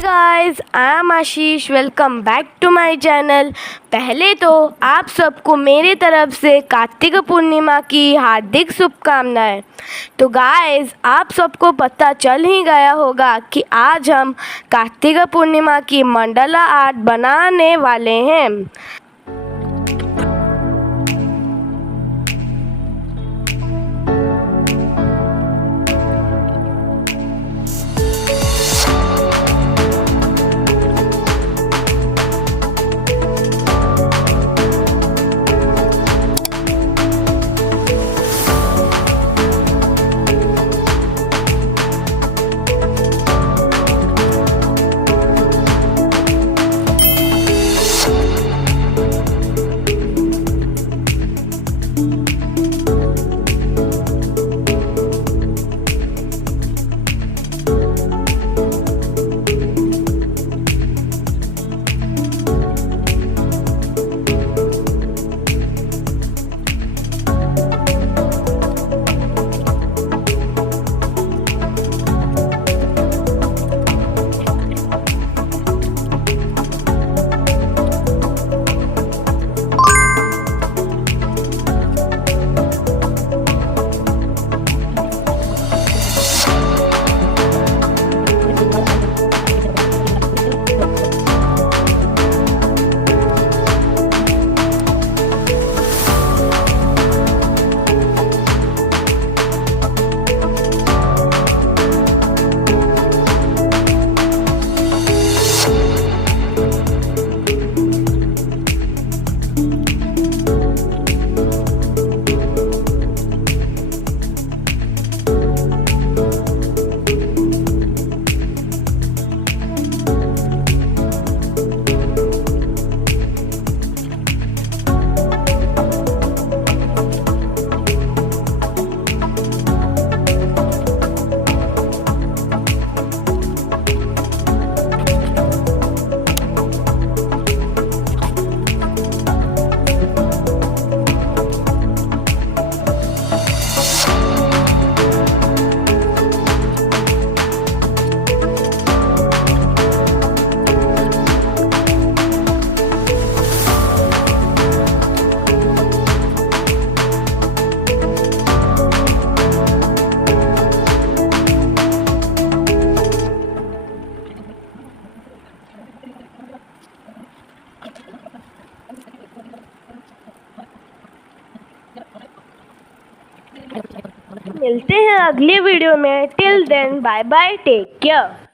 Guys, I am Ashish. Welcome back to my channel. पहले तो आप सबको मेरी तरफ से कार्तिक पूर्णिमा की हार्दिक शुभकामनाएं। तो गाइस, आप सबको पता चल ही गया होगा कि आज हम कार्तिक पूर्णिमा की मंडला आर्ट बनाने वाले हैं। मिलते हैं अगले वीडियो में। Till then bye bye, take care.